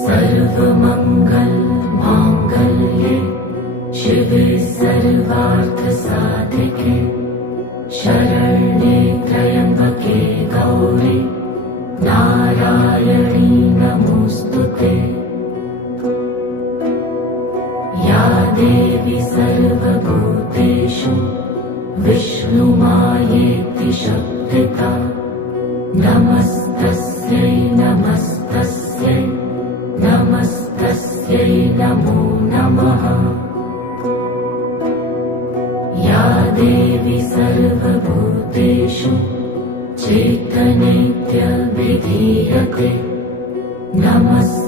सर्वमंगल मांगल्ये शिवे सर्वार्थ साधिके शरण्ये त्र्यंबके गौरी नारायणी नमोस्तुते। या देवी सर्वभूतेषु विष्णुमायेति शक्तिता नमस्तस्यै नमस्तस्यै नमस्तस्यै नमो नमः। या देवी सर्वभूतेषु चैतन्येत्य विधीयते नमस्ते